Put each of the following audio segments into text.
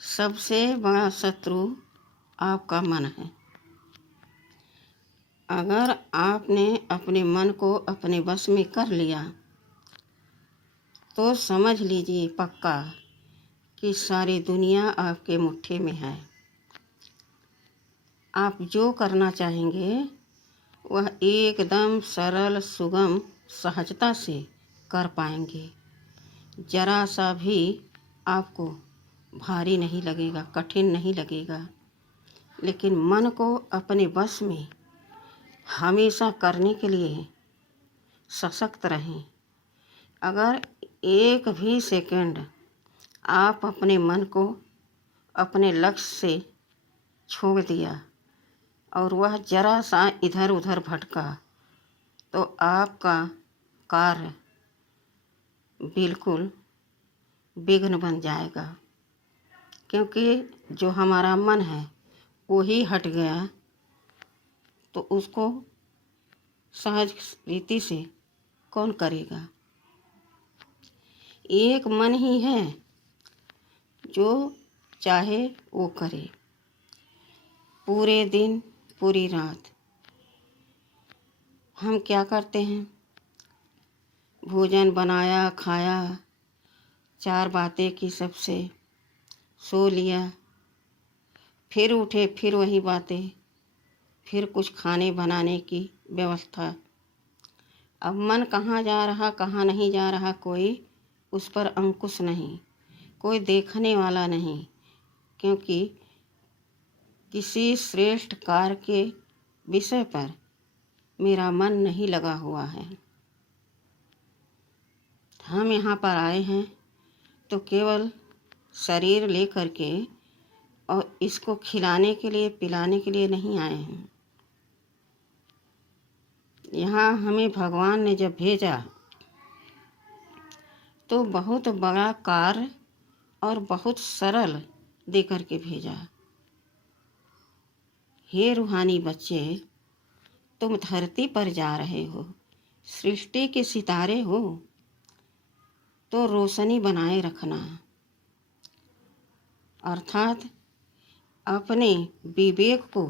सबसे बड़ा शत्रु आपका मन है। अगर आपने अपने मन को अपने वश में कर लिया तो समझ लीजिए पक्का कि सारी दुनिया आपके मुट्ठी में है। आप जो करना चाहेंगे वह एकदम सरल सुगम सहजता से कर पाएंगे। जरा सा भी आपको भारी नहीं लगेगा, कठिन नहीं लगेगा। लेकिन मन को अपने वश में हमेशा करने के लिए सशक्त रहें। अगर एक भी सेकंड आप अपने मन को अपने लक्ष्य से छोड़ दिया और वह जरा सा इधर उधर भटका तो आपका कार्य बिल्कुल विघ्न बन जाएगा। क्योंकि जो हमारा मन है वो ही हट गया तो उसको सहज रीति से कौन करेगा। एक मन ही है जो चाहे वो करे। पूरे दिन पूरी रात हम क्या करते हैं? भोजन बनाया, खाया, चार बातें की सबसे, सो लिया, फिर उठे, फिर वही बातें, फिर कुछ खाने बनाने की व्यवस्था। अब मन कहाँ जा रहा कहाँ नहीं जा रहा कोई उस पर अंकुश नहीं, कोई देखने वाला नहीं। क्योंकि किसी श्रेष्ठ कार्य के विषय पर मेरा मन नहीं लगा हुआ है। हम यहाँ पर आए हैं तो केवल शरीर लेकर के और इसको खिलाने के लिए पिलाने के लिए नहीं आए हैं। यहाँ हमें भगवान ने जब भेजा तो बहुत बड़ा कार्य और बहुत सरल दे करके भेजा। हे रूहानी बच्चे, तुम धरती पर जा रहे हो, सृष्टि के सितारे हो, तो रोशनी बनाए रखना, अर्थात अपने विवेक को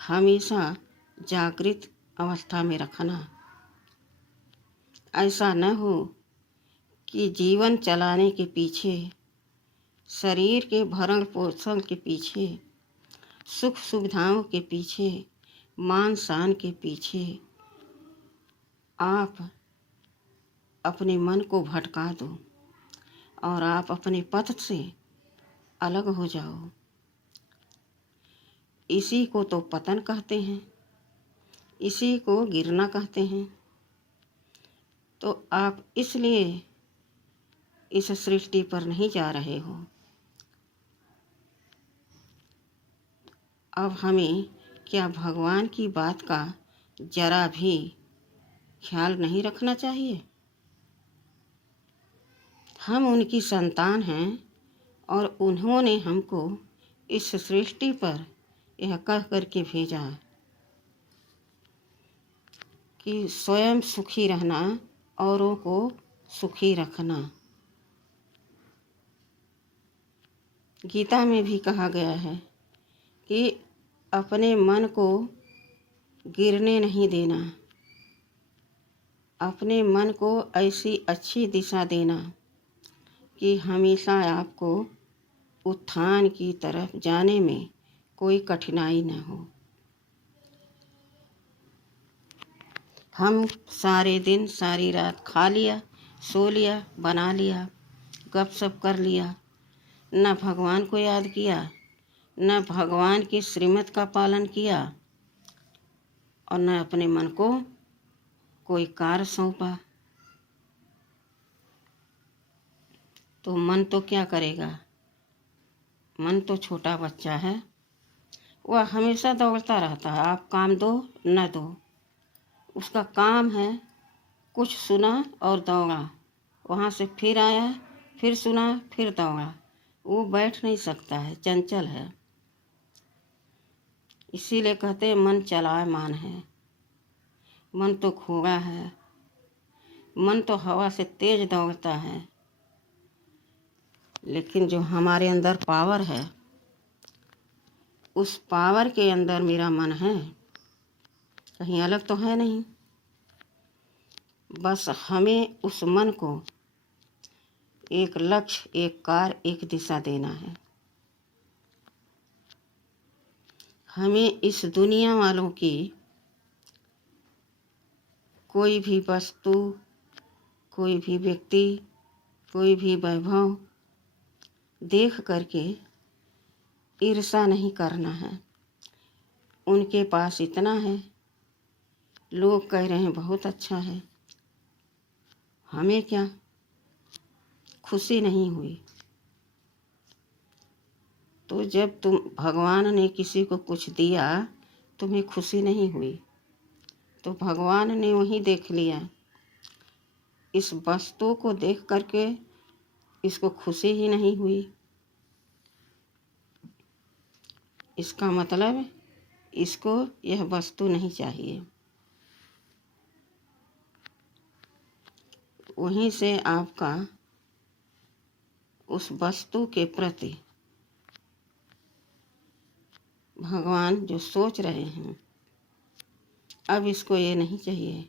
हमेशा जागृत अवस्था में रखना। ऐसा न हो कि जीवन चलाने के पीछे, शरीर के भरण पोषण के पीछे, सुख सुविधाओं के पीछे, मान शान के पीछे आप अपने मन को भटका दो और आप अपने पथ से अलग हो जाओ। इसी को तो पतन कहते हैं, इसी को गिरना कहते हैं। तो आप इसलिए इस सृष्टि पर नहीं जा रहे हो। अब हमें क्या भगवान की बात का जरा भी ख्याल नहीं रखना चाहिए? हम उनकी संतान हैं और उन्होंने हमको इस सृष्टि पर यह कह करके भेजा कि स्वयं सुखी रहना, औरों को सुखी रखना। गीता में भी कहा गया है कि अपने मन को गिरने नहीं देना, अपने मन को ऐसी अच्छी दिशा देना कि हमेशा आपको उत्थान की तरफ जाने में कोई कठिनाई न हो। हम सारे दिन सारी रात खा लिया, सो लिया, बना लिया, गपशप कर लिया, न भगवान को याद किया, न भगवान की श्रीमत का पालन किया और न अपने मन को कोई कार्य सौंपा। तो मन तो क्या करेगा? मन तो छोटा बच्चा है, वह हमेशा दौड़ता रहता है। आप काम दो न दो, उसका काम है कुछ सुना और दौड़ा, वहाँ से फिर आया, फिर सुना, फिर दौड़ा। वो बैठ नहीं सकता है, चंचल है। इसीलिए कहते हैं मन चलायमान है। मन तो घोड़ा है, मन तो हवा से तेज दौड़ता है। लेकिन जो हमारे अंदर पावर है, उस पावर के अंदर मेरा मन है, कहीं अलग तो है नहीं। बस हमें उस मन को एक लक्ष्य, एक कार्य, एक दिशा देना है। हमें इस दुनिया वालों की कोई भी वस्तु, कोई भी व्यक्ति, कोई भी वैभव देख करके ईर्ष्या नहीं करना है। उनके पास इतना है, लोग कह रहे हैं बहुत अच्छा है, हमें क्या, खुशी नहीं हुई। तो जब भगवान ने किसी को कुछ दिया, तुम्हें खुशी नहीं हुई, तो भगवान ने वही देख लिया। इस वस्तु को देख करके इसको खुशी ही नहीं हुई, इसका मतलब इसको यह वस्तु नहीं चाहिए। वहीं से आपका उस वस्तु के प्रति भगवान जो सोच रहे हैं, अब इसको ये नहीं चाहिए,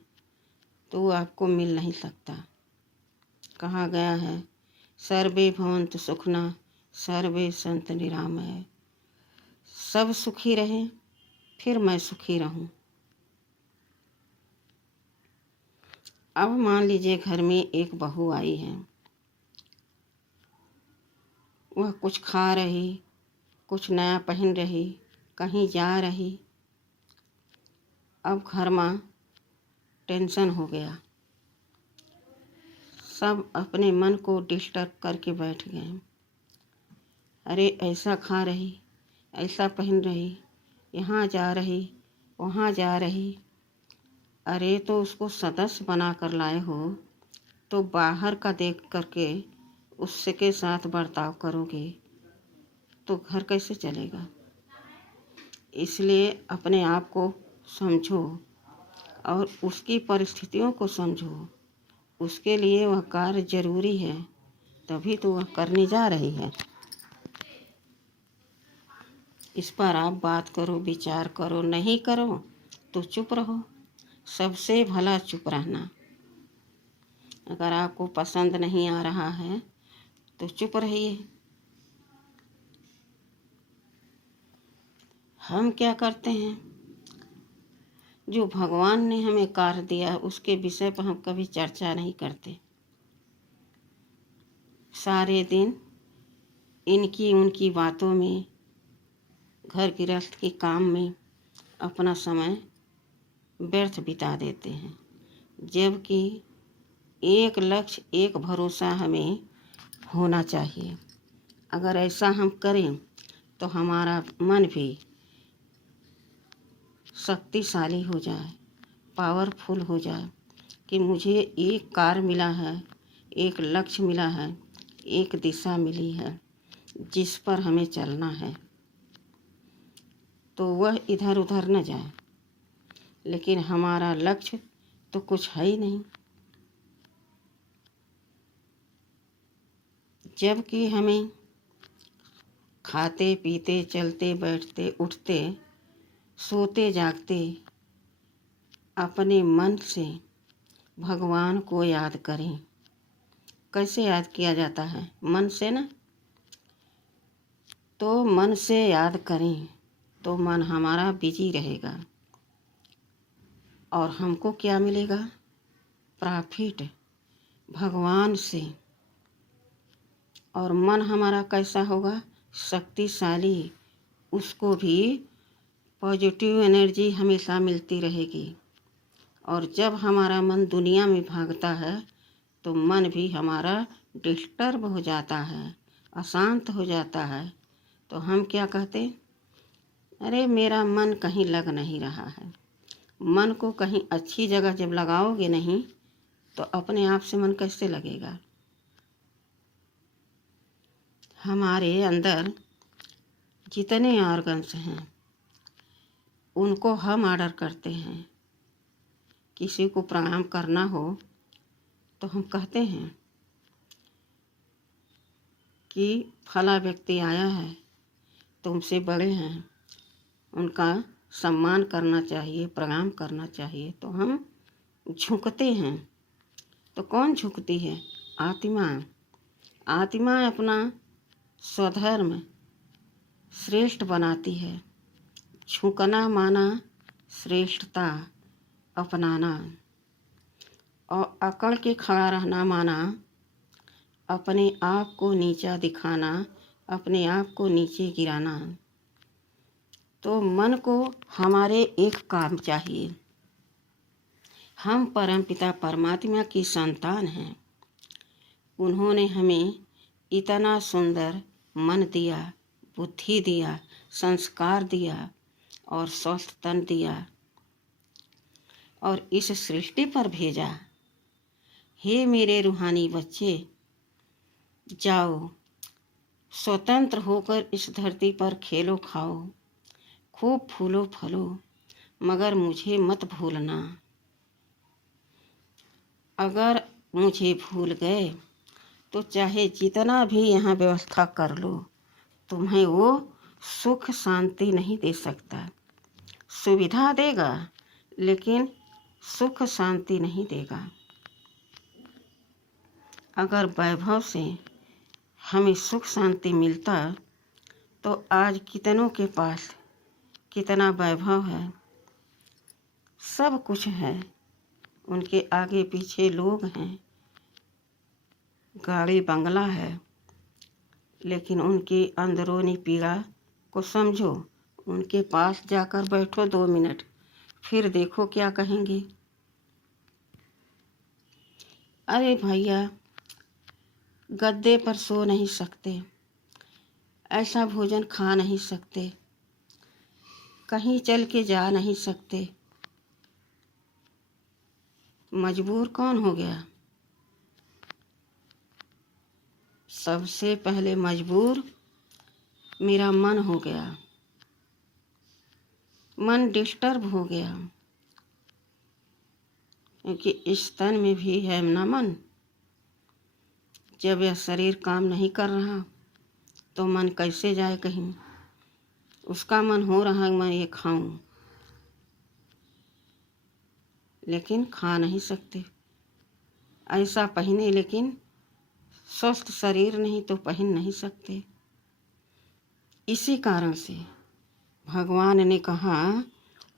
तो वो आपको मिल नहीं सकता। कहा गया है, सर्वे भवन्तु सुखिनः सर्वे सन्तु निरामयः। सब सुखी रहें, फिर मैं सुखी रहूं। अब मान लीजिए घर में एक बहू आई है, वह कुछ खा रही, कुछ नया पहन रही, कहीं जा रही। अब घर में टेंशन हो गया, सब अपने मन को डिस्टर्ब करके बैठ गए। अरे ऐसा खा रही, ऐसा पहन रही, यहाँ जा रही, वहाँ जा रही। अरे तो उसको सदस्य बना कर लाए हो, तो बाहर का देख करके उसके साथ बर्ताव करोगे तो घर कैसे चलेगा। इसलिए अपने आप को समझो और उसकी परिस्थितियों को समझो। उसके लिए वह कार्य जरूरी है, तभी तो वह करने जा रही है। इस पर आप बात करो, विचार करो। नहीं करो तो चुप रहो। सबसे भला चुप रहना। अगर आपको पसंद नहीं आ रहा है तो चुप रहिए। हम क्या करते हैं, जो भगवान ने हमें कार्य दिया उसके विषय पर हम कभी चर्चा नहीं करते। सारे दिन इनकी उनकी बातों में, घर गृहस्थ के काम में अपना समय व्यर्थ बिता देते हैं, जबकि एक लक्ष्य, एक भरोसा हमें होना चाहिए। अगर ऐसा हम करें तो हमारा मन भी शक्तिशाली हो जाए, पावरफुल हो जाए कि मुझे एक कार्य मिला है, एक लक्ष्य मिला है, एक दिशा मिली है जिस पर हमें चलना है, तो वह इधर उधर न जाए। लेकिन हमारा लक्ष्य तो कुछ है ही नहीं, जबकि हमें खाते पीते, चलते बैठते, उठते, सोते जागते अपने मन से भगवान को याद करें। कैसे याद किया जाता है? मन से ना। तो मन से याद करें तो मन हमारा बिजी रहेगा और हमको क्या मिलेगा? प्रॉफिट भगवान से। और मन हमारा कैसा होगा? शक्तिशाली। उसको भी पॉजिटिव एनर्जी हमेशा मिलती रहेगी। और जब हमारा मन दुनिया में भागता है तो मन भी हमारा डिस्टर्ब हो जाता है, अशांत हो जाता है। तो हम क्या कहते? अरे मेरा मन कहीं लग नहीं रहा है। मन को कहीं अच्छी जगह जब लगाओगे नहीं तो अपने आप से मन कैसे लगेगा? हमारे अंदर जितने ऑर्गन्स हैं उनको हम ऑर्डर करते हैं। किसी को प्रणाम करना हो तो हम कहते हैं कि फला व्यक्ति आया है, तुमसे बड़े हैं, उनका सम्मान करना चाहिए, प्रणाम करना चाहिए, तो हम झुकते हैं। तो कौन झुकती है? आत्मा। आत्मा अपना स्वधर्म श्रेष्ठ बनाती है। झुकना माना श्रेष्ठता अपनाना, और अकड़ के खड़ा रहना माना अपने आप को नीचा दिखाना, अपने आप को नीचे गिराना। तो मन को हमारे एक काम चाहिए। हम परमपिता परमात्मा की संतान हैं। उन्होंने हमें इतना सुंदर मन दिया, बुद्धि दिया, संस्कार दिया और स्वस्थ तन दिया और इस सृष्टि पर भेजा। हे मेरे रूहानी बच्चे, जाओ स्वतंत्र होकर इस धरती पर खेलो खाओ, खूब फूलो फलो, मगर मुझे मत भूलना। अगर मुझे भूल गए तो चाहे जितना भी यहाँ व्यवस्था कर लो, तुम्हें वो सुख शांति नहीं दे सकता। सुविधा देगा लेकिन सुख शांति नहीं देगा। अगर वैभव से हमें सुख शांति मिलता तो आज कितनों के पास कितना वैभव है, सब कुछ है, उनके आगे पीछे लोग हैं, गाड़ी बंगला है, लेकिन उनकी अंदरूनी पीड़ा को समझो। उनके पास जाकर बैठो 2 मिनट, फिर देखो क्या कहेंगे। अरे भैया, गद्दे पर सो नहीं सकते, ऐसा भोजन खा नहीं सकते, कहीं चल के जा नहीं सकते, मजबूर कौन हो गया? सबसे पहले मजबूर मेरा मन हो गया। मन डिस्टर्ब हो गया, क्योंकि इस तन में भी है ना मन। जब यह शरीर काम नहीं कर रहा तो मन कैसे जाए कहीं? उसका मन हो रहा है मैं ये खाऊं, लेकिन खा नहीं सकते। ऐसा पहने, लेकिन स्वस्थ शरीर नहीं तो पहन नहीं सकते। इसी कारण से भगवान ने कहा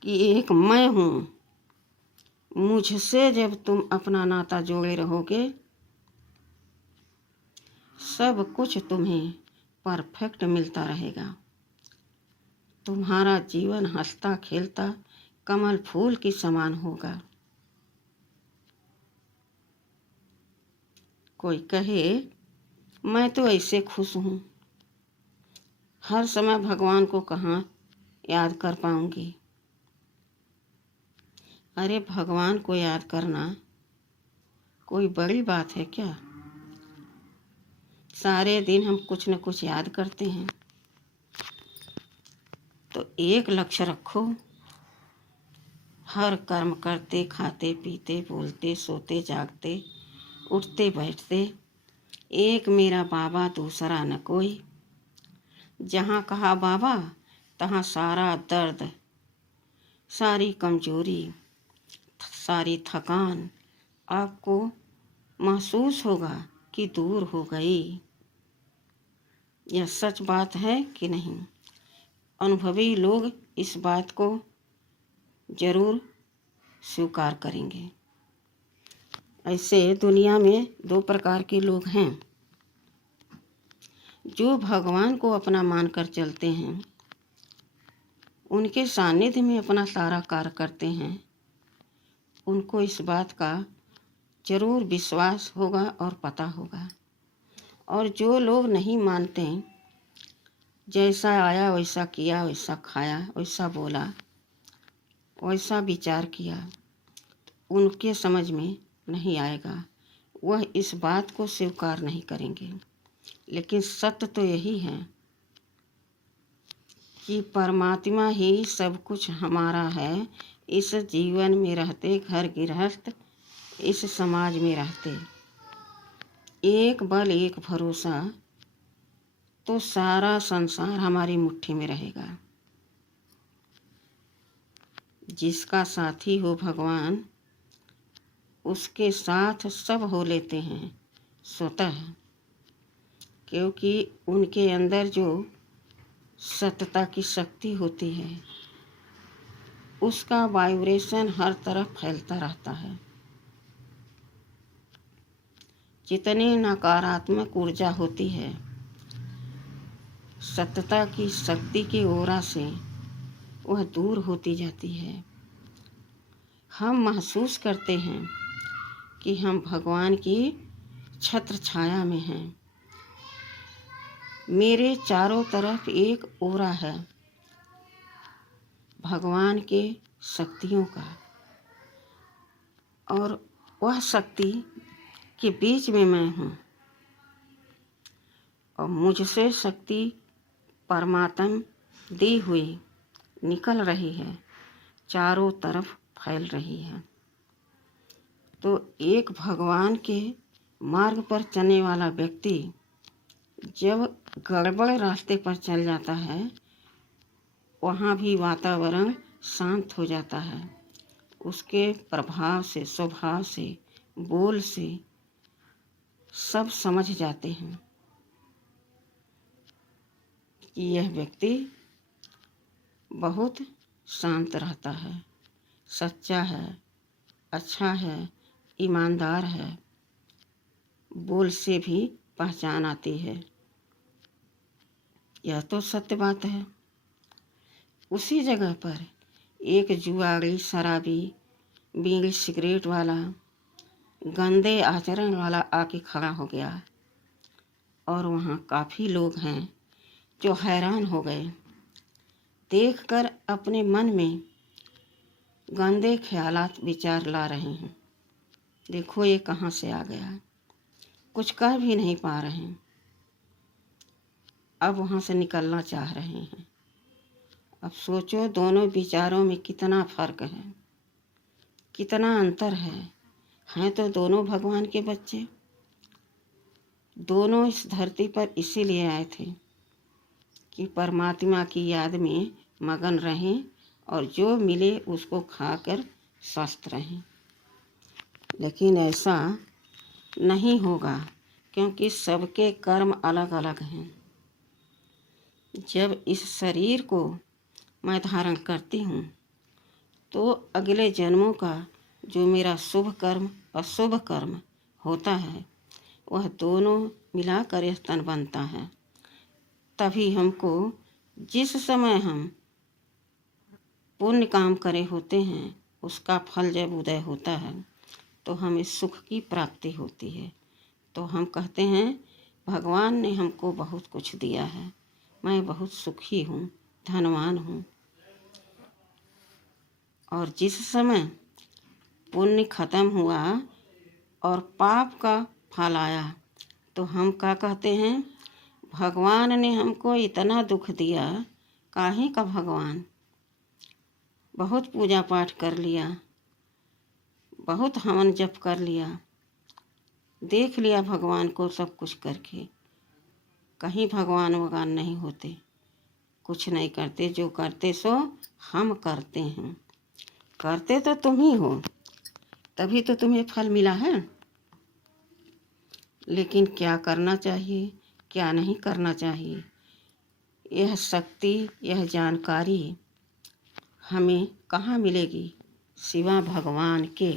कि एक मैं हूँ, मुझसे जब तुम अपना नाता जोड़े रहोगे, सब कुछ तुम्हें परफेक्ट मिलता रहेगा। तुम्हारा जीवन हंसता खेलता कमल फूल के समान होगा। कोई कहे मैं तो ऐसे खुश हूँ, हर समय भगवान को कहाँ याद कर पाऊंगी। अरे भगवान को याद करना कोई बड़ी बात है क्या? सारे दिन हम कुछ न कुछ याद करते हैं। तो एक लक्ष्य रखो, हर कर्म करते, खाते पीते, बोलते, सोते, जागते, उठते बैठते, एक मेरा बाबा दूसरा न कोई। जहाँ कहा बाबा तहाँ सारा दर्द, सारी कमजोरी, सारी थकान आपको महसूस होगा कि दूर हो गई। यह सच बात है कि नहीं? अनुभवी लोग इस बात को जरूर स्वीकार करेंगे। ऐसे दुनिया में 2 प्रकार के लोग हैं। जो भगवान को अपना मानकर चलते हैं, उनके सानिध्य में अपना सारा कार्य करते हैं, उनको इस बात का जरूर विश्वास होगा और पता होगा। और जो लोग नहीं मानते, जैसा आया वैसा किया, वैसा खाया, वैसा बोला, वैसा विचार किया, उनके समझ में नहीं आएगा। वह इस बात को स्वीकार नहीं करेंगे। लेकिन सत्य तो यही है कि परमात्मा ही सब कुछ हमारा है। इस जीवन में रहते, घर गृहस्थ, इस समाज में रहते, एक बल एक भरोसा तो सारा संसार हमारी मुट्ठी में रहेगा। जिसका साथी हो भगवान, उसके साथ सब हो लेते हैं स्वतः, क्योंकि उनके अंदर जो सत्ता की शक्ति होती है उसका वाइब्रेशन हर तरफ फैलता रहता है। जितनी नकारात्मक ऊर्जा होती है सत्ता की शक्ति की ओरा से वह दूर होती जाती है। हम महसूस करते हैं कि हम भगवान की छत्र छाया में हैं। मेरे चारों तरफ एक ओरा है भगवान के शक्तियों का, और वह शक्ति के बीच में मैं हूँ, और मुझसे शक्ति परमात्मा दी हुई निकल रही है, चारों तरफ फैल रही है। तो एक भगवान के मार्ग पर चलने वाला व्यक्ति जब गड़बड़ रास्ते पर चल जाता है, वहाँ भी वातावरण शांत हो जाता है। उसके प्रभाव से, स्वभाव से, बोल से सब समझ जाते हैं कि यह व्यक्ति बहुत शांत रहता है, सच्चा है, अच्छा है, ईमानदार है। बोल से भी पहचान आती है। यह तो सत्य बात है। उसी जगह पर एक जुआड़ी, शराबी, बीड़ी सिगरेट वाला, गंदे आचरण वाला आके खड़ा हो गया, और वहाँ काफ़ी लोग हैं जो हैरान हो गए, देखकर अपने मन में गंदे ख्यालात विचार ला रहे हैं। देखो ये कहाँ से आ गया, कुछ कह भी नहीं पा रहे हैं। अब वहाँ से निकलना चाह रहे हैं। अब सोचो दोनों विचारों में कितना फर्क है, कितना अंतर है। हैं तो दोनों भगवान के बच्चे, दोनों इस धरती पर इसीलिए आए थे कि परमात्मा की याद में मगन रहें और जो मिले उसको खाकर स्वस्थ रहें। लेकिन ऐसा नहीं होगा, क्योंकि सबके कर्म अलग अलग हैं। जब इस शरीर को मैं धारण करती हूँ तो अगले जन्मों का जो मेरा शुभ कर्म और शुभ कर्म होता है वह दोनों मिलाकर यह तन बनता है। तभी हमको जिस समय हम पुण्य काम करे होते हैं उसका फल जब उदय होता है तो हमें सुख की प्राप्ति होती है। तो हम कहते हैं भगवान ने हमको बहुत कुछ दिया है, मैं बहुत सुखी हूँ, धनवान हूँ। और जिस समय पुण्य खत्म हुआ और पाप का फल आया तो हम क्या कहते हैं, भगवान ने हमको इतना दुख दिया, काहे का भगवान। बहुत पूजा पाठ कर लिया, बहुत हवन जप कर लिया, देख लिया भगवान को सब कुछ करके, कहीं भगवान वगवान नहीं होते, कुछ नहीं करते। जो करते सो हम करते हैं। करते तो तुम ही हो, तभी तो तुम्हें फल मिला है। लेकिन क्या करना चाहिए, क्या नहीं करना चाहिए, यह शक्ति, यह जानकारी हमें कहाँ मिलेगी सिवा भगवान के।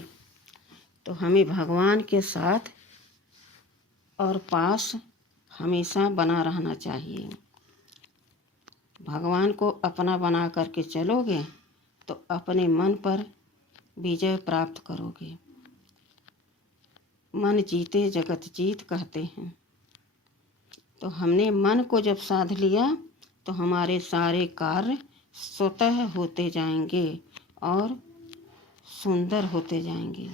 तो हमें भगवान के साथ और पास हमेशा बना रहना चाहिए। भगवान को अपना बना करके चलोगे तो अपने मन पर विजय प्राप्त करोगे। मन जीते जगत जीत कहते हैं। तो हमने मन को जब साध लिया तो हमारे सारे कार्य स्वतः होते जाएंगे और सुंदर होते जाएंगे।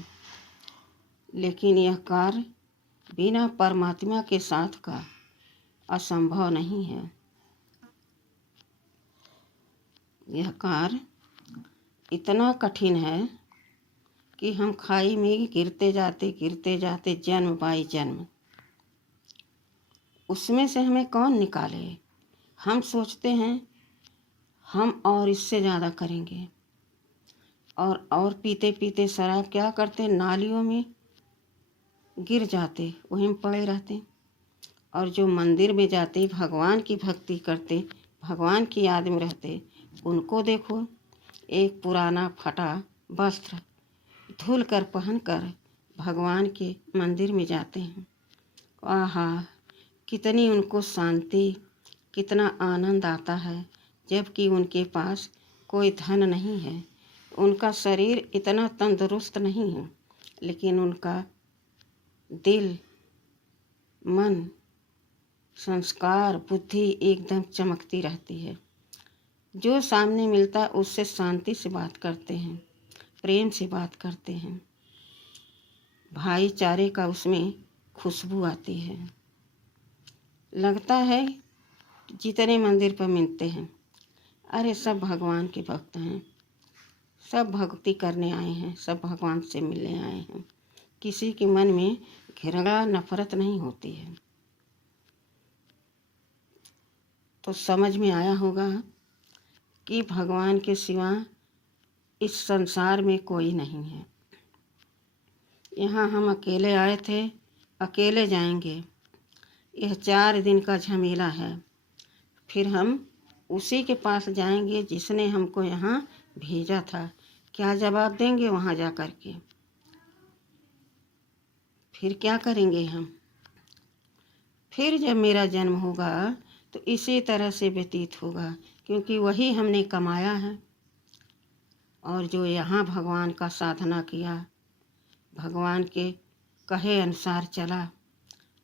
लेकिन यह कार्य बिना परमात्मा के साथ का असंभव नहीं है। यह कार्य इतना कठिन है कि हम खाई में गिरते जाते जन्म बाई जन्म। उसमें से हमें कौन निकाले। हम सोचते हैं हम और इससे ज़्यादा करेंगे, और पीते पीते शराब क्या करते, नालियों में गिर जाते, वहीं में पड़े रहते। और जो मंदिर में जाते, भगवान की भक्ति करते, भगवान की याद में रहते, उनको देखो, एक पुराना फटा वस्त्र धुल कर पहन कर भगवान के मंदिर में जाते हैं। आहा, कितनी उनको शांति, कितना आनंद आता है, जबकि उनके पास कोई धन नहीं है, उनका शरीर इतना तंदुरुस्त नहीं है, लेकिन उनका दिल, मन, संस्कार, बुद्धि एकदम चमकती रहती है। जो सामने मिलता उससे शांति से बात करते हैं, प्रेम से बात करते हैं, भाईचारे का उसमें खुशबू आती है। लगता है जितने मंदिर पर मिलते हैं, अरे सब भगवान के भक्त हैं, सब भक्ति करने आए हैं, सब भगवान से मिलने आए हैं। किसी के मन में घृणा नफरत नहीं होती है। तो समझ में आया होगा कि भगवान के सिवा इस संसार में कोई नहीं है। यहाँ हम अकेले आए थे, अकेले जाएंगे। यह 4 दिन का झमेला है, फिर हम उसी के पास जाएंगे जिसने हमको यहाँ भेजा था। क्या जवाब देंगे वहाँ जा कर के? फिर क्या करेंगे हम? फिर जब मेरा जन्म होगा तो इसी तरह से व्यतीत होगा, क्योंकि वही हमने कमाया है। और जो यहाँ भगवान का साधना किया, भगवान के कहे अनुसार चला,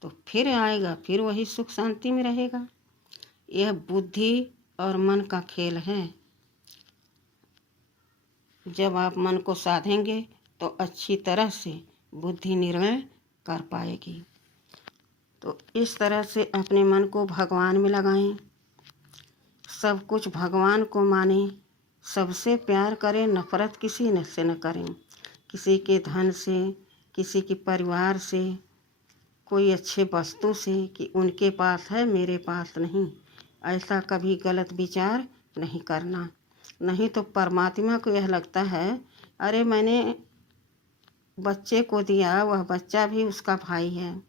तो फिर आएगा, फिर वही सुख शांति में रहेगा। यह बुद्धि और मन का खेल है। जब आप मन को साधेंगे तो अच्छी तरह से बुद्धि निर्णय कर पाएगी। तो इस तरह से अपने मन को भगवान में लगाएं, सब कुछ भगवान को मानें, सबसे प्यार करें, नफरत किसी से न करें, किसी के धन से, किसी के परिवार से, कोई अच्छे वस्तु से कि उनके पास है मेरे पास नहीं, ऐसा कभी गलत विचार नहीं करना। नहीं तो परमात्मा को यह लगता है, अरे मैंने बच्चे को दिया, वह बच्चा भी उसका भाई है,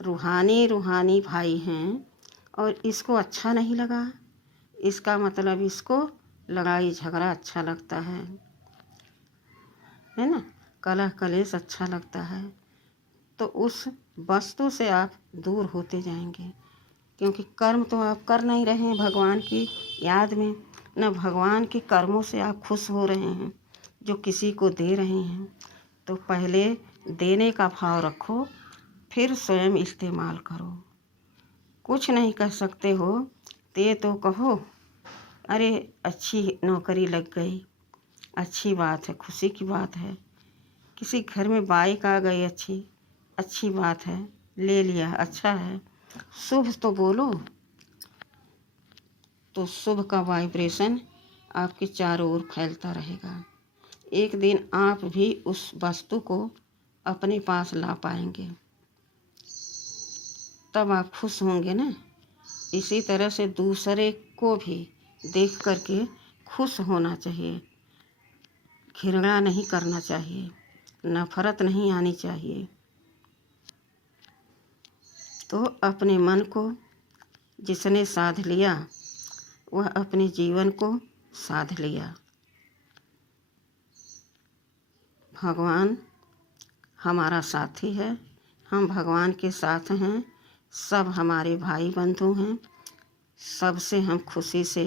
रूहानी भाई हैं, और इसको अच्छा नहीं लगा, इसका मतलब इसको लड़ाई झगड़ा अच्छा लगता है ना, कलह कलेश अच्छा लगता है। तो उस वस्तु से आप दूर होते जाएंगे, क्योंकि कर्म तो आप कर नहीं रहे हैं भगवान की याद में, न भगवान के कर्मों से आप खुश हो रहे हैं जो किसी को दे रहे हैं। तो पहले देने का भाव रखो, फिर स्वयं इस्तेमाल करो। कुछ नहीं कर सकते हो ते तो कहो, अरे अच्छी नौकरी लग गई, अच्छी बात है, खुशी की बात है। किसी घर में बाइक आ गई अच्छी बात है, ले लिया, अच्छा है। शुभ तो बोलो, तो शुभ का वाइब्रेशन आपके चारों ओर फैलता रहेगा। एक दिन आप भी उस वस्तु को अपने पास ला पाएंगे, तब आप खुश होंगे ना। इसी तरह से दूसरे को भी देख करके खुश होना चाहिए, घृणा नहीं करना चाहिए, नफरत नहीं आनी चाहिए। तो अपने मन को जिसने साध लिया, वह अपने जीवन को साध लिया। भगवान हमारा साथी है, हम भगवान के साथ हैं, सब हमारे भाई बंधु हैं, सबसे हम खुशी से